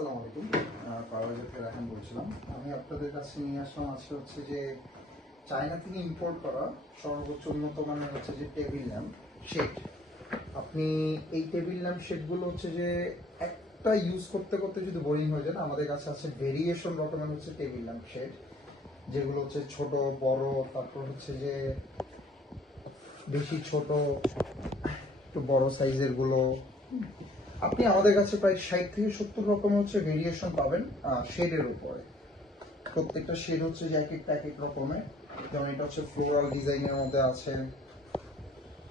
আসসালামু আলাইকুম, পারভেজ রাহান বলছিলাম। আমি আপনাদের কাছে নিয়ে আসলাম আছে হচ্ছে যে চায়না থেকে ইম্পোর্ট করা সর্বোচ্চ উন্নত মানের হচ্ছে যে টেবিল ল্যাম্প শেড। আপনি এই টেবিল ল্যাম্প শেডগুলো হচ্ছে যে একটা ইউজ করতে করতে যদি বোরিং হয়ে যায়, আমাদের কাছে আছে ভেরিয়েশন রকমের হচ্ছে টেবিল ল্যাম্প শেড, যেগুলো হচ্ছে ছোট বড়, তারপর হচ্ছে যে বেশি ছোট, একটু বড় সাইজের গুলো। আপনি আমাদের কাছে প্রায় 60 থেকে 70 রকম হচ্ছে ভেরিয়েশন পাবেন শেডের উপরে। প্রত্যেকটা শেড হচ্ছে যে এক এক রকমের। যেমন এটা হচ্ছে ফ্লোরাল ডিজাইনের মধ্যে আছে,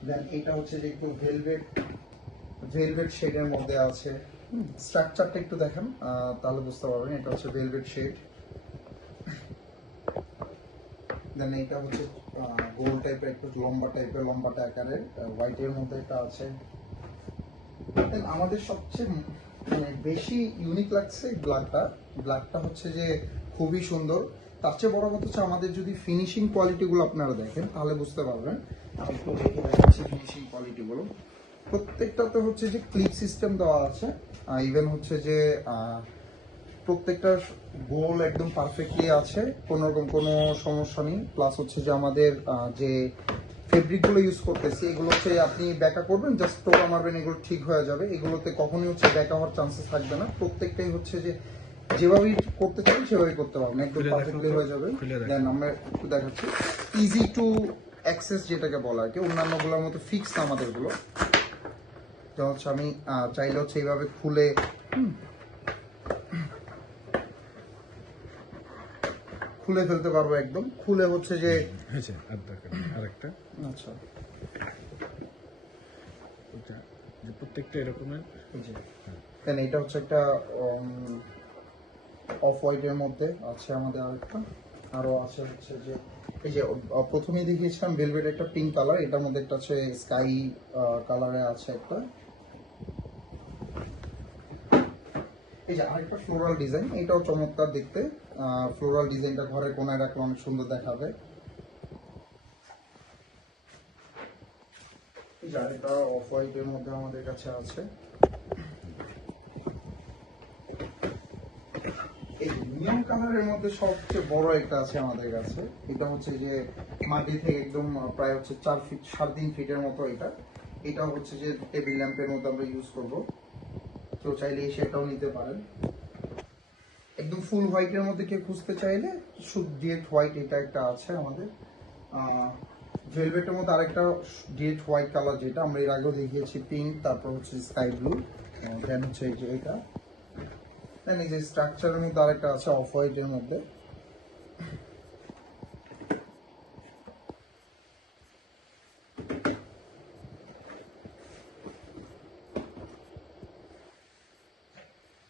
দেন এটা হচ্ছে যে একটু ভেলভেট শেডের মধ্যে আছে। স্ট্রাকচারটা একটু দেখেন, তাহলে বুঝতে পারবেন। এটা হচ্ছে ভেলভেট শেড। দেন এটা হচ্ছে গোল টাইপের, একটু লম্বাটা আকারের হোয়াইটের মধ্যে একটা আছে। আমাদের সবচেয়ে বেশি ইউনিক লাগছে ব্ল্যাকটা হচ্ছে যে খুবই সুন্দর। তার চেয়ে বড় কথা হচ্ছে আমাদের যদি ফিনিশিং কোয়ালিটিগুলো আপনারা দেখেন তাহলে বুঝতে পারবেন। একটু দেখে দেখাচ্ছি ফিনিশিং কোয়ালিটিগুলো। প্রত্যেকটাতে হচ্ছে যে ক্লিপ সিস্টেম দেওয়া আছে, ইভেন হচ্ছে যে প্রত্যেকটা গোল একদম পারফেক্টলি আছে, কোনো রকম কোনো সমস্যা নেই। প্লাস হচ্ছে যে আমাদের যে ফেব্রিকগুলো ইউজ করতেছি এগুলো হচ্ছে আপনি ব্যাকা করবেন, জাস্ট টোকা মারবেন, এগুলো ঠিক হয়ে যাবে। এগুলোতে কখনোই হচ্ছে ব্যাকা হওয়ার চান্সেস থাকবে না। প্রত্যেকটাই হচ্ছে যে যেভাবেই করতে চান সেভাবেই করতে পারবেন, একদম পারফেক্টলি হয়ে যাবে। দেন আমরা একটু দেখাচ্ছি ইজি টু অ্যাক্সেস যেটাকে বলা আর কি। অন্যান্যগুলোর মতো ফিক্স আমাদেরগুলো, যা হচ্ছে আমি চাইলে হচ্ছে এইভাবে খুলে ফেলতে পারবো, একদম খুলে হচ্ছে যে আরেকটা। আচ্ছা, প্রত্যেকটা এরকমের। দেন এটা হচ্ছে একটা অফ হোয়াইটের মধ্যে আছে আমাদের আরেকটা, আরো আছে হচ্ছে যে এই যে প্রথমেই দেখিয়েছিলাম ভেলভেট একটা পিঙ্ক কালার, এটার মধ্যে একটা আছে স্কাই কালারে আছে একটা। এই যে আরেকটা ফ্লোরাল ডিজাইন, এটাও চমৎকার দেখতে। ফ্লোরাল ডিজাইনটা ঘরের কোনায় রাখলে অনেক সুন্দর দেখাবে। এই যে আরেকটা অফ হোয়াইটের মধ্যে আমাদের কাছে আছে। এই নিয়ম কালারের মধ্যে সবচেয়ে বড় একটা আছে আমাদের কাছে। এটা হচ্ছে যে মাটি থেকে একদম প্রায় হচ্ছে 4 ফিট 3.5 ফিটের মতো। এটা হচ্ছে যে টেবিল ল্যাম্পের মধ্যে আমরা ইউজ করব। কেউ চাইলে সেটাও নিতে পারেন। একদম ফুল হোয়াইটের মধ্যে কেউ খুঁজতে চাইলে শুধু ডিরেক্ট হোয়াইট এটা একটা আছে আমাদের। ভেলভেটের মধ্যে আরেকটা ডিরেক্ট হোয়াইট কালার, যেটা আমরা এর আগেও দেখিয়েছি, পিঙ্ক, তারপর হচ্ছে স্কাই ব্লু, দেন হচ্ছে এই যে এটা। দেন এই যে স্ট্রাকচারের মধ্যে আরেকটা আছে অফ হোয়াইটের মধ্যে।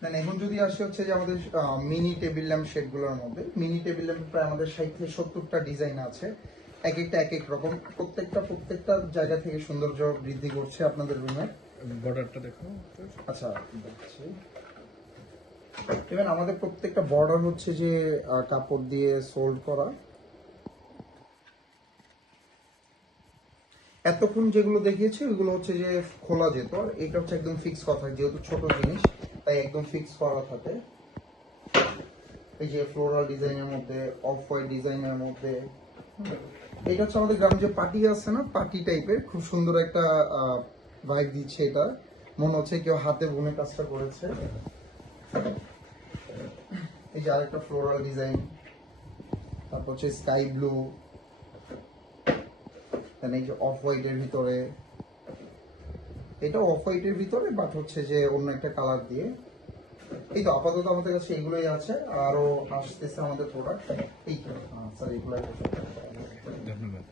দেন এখন যদি আসে হচ্ছে যে আমাদের মিনি টেবিল ল্যাম্প শেডগুলোর মধ্যে, মিনি টেবিল ল্যাম্প প্রায় আমাদের 60 থেকে 70টা ডিজাইন আছে, এক একটা এক এক রকম। প্রত্যেকটা জায়গা থেকে সৌন্দর্য বৃদ্ধি করছে আপনাদের রুমে। বর্ডারটা দেখো। আচ্ছা, দেখছি। ইভেন আমাদের প্রত্যেকটা বর্ডার হচ্ছে যে কাপড় দিয়ে সোল্ড করা। এতক্ষণ যেগুলো দেখিয়েছি ওইগুলো হচ্ছে যে খোলা যেত, আর এটা হচ্ছে একদম ফিক্স করা থাকে, যেহেতু ছোট জিনিস তাই একদম ফিক্স করা থাকে। এই যে ফ্লোরাল ডিজাইনের মধ্যে, অফ হোয়াইট ডিজাইনের মধ্যে। এটা হচ্ছে আমাদের গ্রামে যে পার্টি আছে না, পার্টি টাইপের, খুব সুন্দর একটা ভাইব দিচ্ছে। এটা মনে হচ্ছে কেউ হাতে বুনে কাজটা করেছে। এই যে আরেকটা ফ্লোরাল ডিজাইন, তারপর হচ্ছে স্কাই ব্লু, এই যে অফ হোয়াইটের ভিতরে, এটা অফ হোয়াইটের ভিতরে বাট হচ্ছে যে অন্য একটা কালার দিয়ে। এই তো আপাতত আমাদের কাছে এগুলোই আছে, আরো আসতেছে আমাদের প্রোডাক্ট। এই তো স্যার, এগুলো ধন্যবাদ।